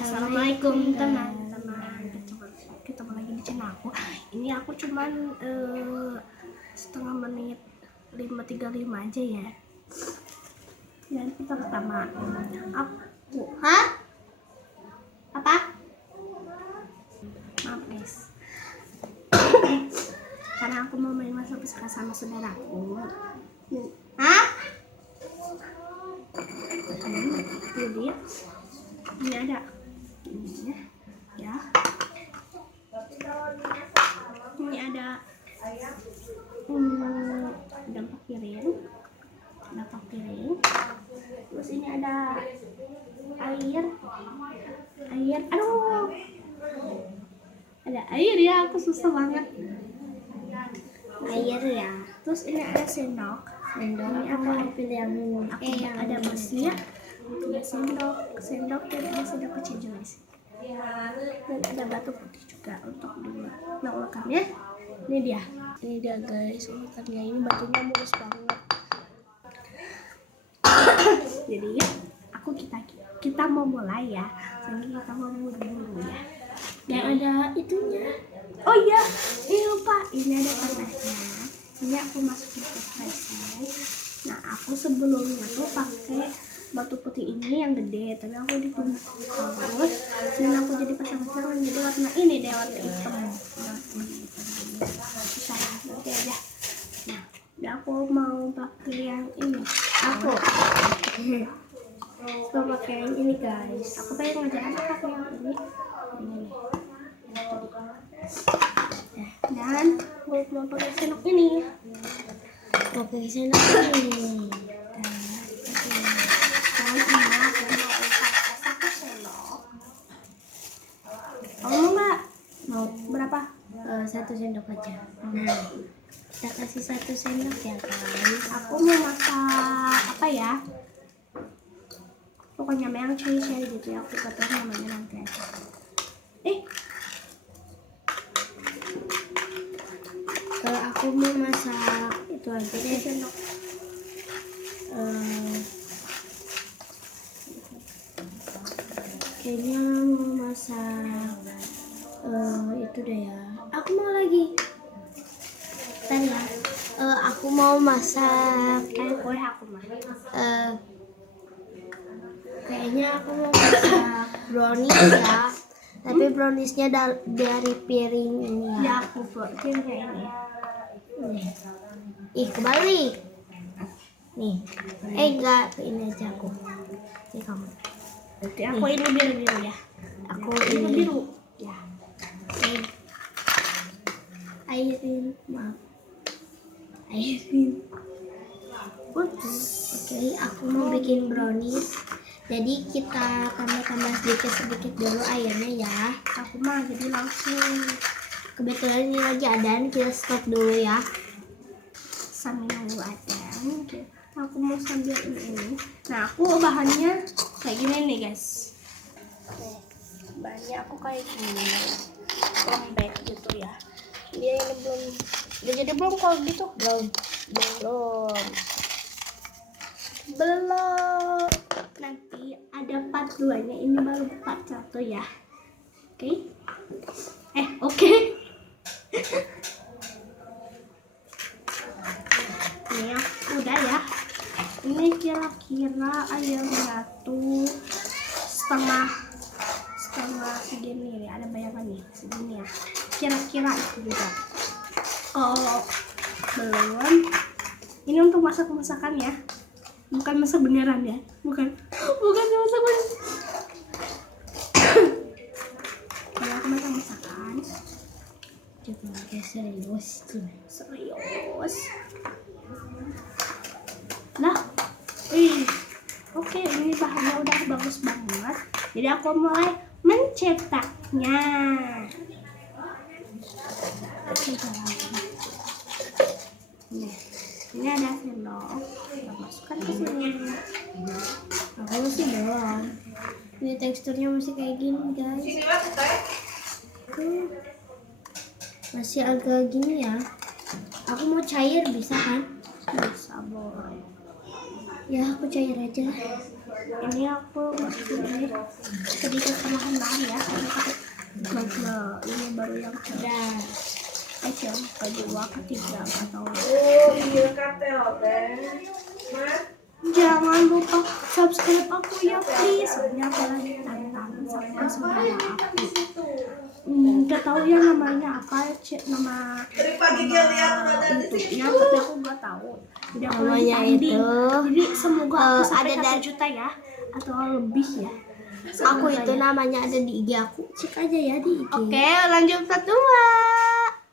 Assalamualaikum teman-teman, ketemu lagi di channel aku. Ini aku cuman setengah menit 5:35 aja ya. Dan pertama aku apa? Maaf guys. Karena aku mau main masak-masak sama saudaraku. Jadi ini ada ini ya. Ini ada dampak piring. Terus ini ada air. Aduh, ada air ya, aku susah banget air ya. Terus ini ada sendok. Ini aku pilih yang ada busnya. Ada sendok dan ada sendok kecil juga sih. Dan ada batu putih juga untuk diulekkannya. Ini dia guys, ulekannya. Ini batunya mulus banget. Jadi ya, kita mau mulai ya. Jadi kita mau buru-buru ya. Dan ada itunya. Oh iya, ini lupa. Ini ada panasnya. Ini aku masukin ke freezer. Nah, aku sebelumnya tuh pakai batu putih ini yang gede, tapi aku ditumbuk terus dan aku jadi pasang-pasang jadi warna ini deh, warna hitam. Susah nanti aja. Nah, dan aku mau pakai yang ini. Aku mau pakai yang ini guys. Aku pengen ngajarin apa yang ini. Dan mau pakai sendok ini. Kamu nggak mau berapa? 1 sendok aja. Nah, kita kasih 1 sendok ya guys. Aku mau masak apa ya? Pokoknya yang cair-cair gitu ya. Aku kata namanya nanti aja. Kalau aku mau masak itu aja deh. Sendok. Kayaknya mau masak itu deh ya. Aku mau lagi. Bentar ya. Aku mau masak Kue aku mah. kayaknya aku mau masak brownies ya. Tapi browniesnya dari piring ini ya. Ya aku buatin kayak ini. Nih. Ih, kebalik. Nih. Enggak, ini aja aku. Ini kamu. Nanti aku ini biru ya. Aku Ini ini biru. Ya. airin, maaf. Airin. Ups. Oke, aku mau bikin brownies. Jadi kita tambah-tambah sedikit-sedikit dulu airnya ya. Aku mah jadi langsung Kebetulan ini lagi adaan, kita stop dulu ya. sambil nunggu aja. Aku mau sambil ini. Nah, aku bahannya kayak gini nih guys. Bahannya aku kayak gini. Lembek gitu ya. Dia ini belum. Udah jadi belum kalau gitu? Belum. Nanti ada part 2-nya. Ini baru part 1 ya. Oke. Oke. Ini udah ya. Ini kira-kira ayamnya tuh setengah segini ya. Ada bayangan nih segini ya. Kira-kira itu juga. Kalau belum, ini untuk masak-masakan ya. Bukan masak beneran ya. Bukan masak beneran. Kalau aku masak-masakan. Coba kayak serius. Nah, oke, ini bahannya udah bagus banget. Jadi aku mulai mencetaknya. Ini ada sendok. Kita masukkan ke sini. Aku masih belum. Ini teksturnya masih kayak gini guys. Masih agak gini ya. Aku mau cair bisa kan? Bisa boleh. Ya aku cair aja. Ini aku masukin ini sedikit perlahan-lahan ya, karena takut ini baru yang sudah yang kedua, ketiga atau jangan lupa subscribe aku ya please. Soalnya aku lagi tantangan sama saudara aku. Nggak tahu ya namanya apa, nama YouTube-nya, tapi aku nggak tahu. Jadi aku lagi Namanya tanding. itu, Jadi semoga aku sampai ada 1 juta ya, atau lebih ya. Aku itu namanya ada di IG aku. Cek aja ya di IG. Oke, lanjut kedua.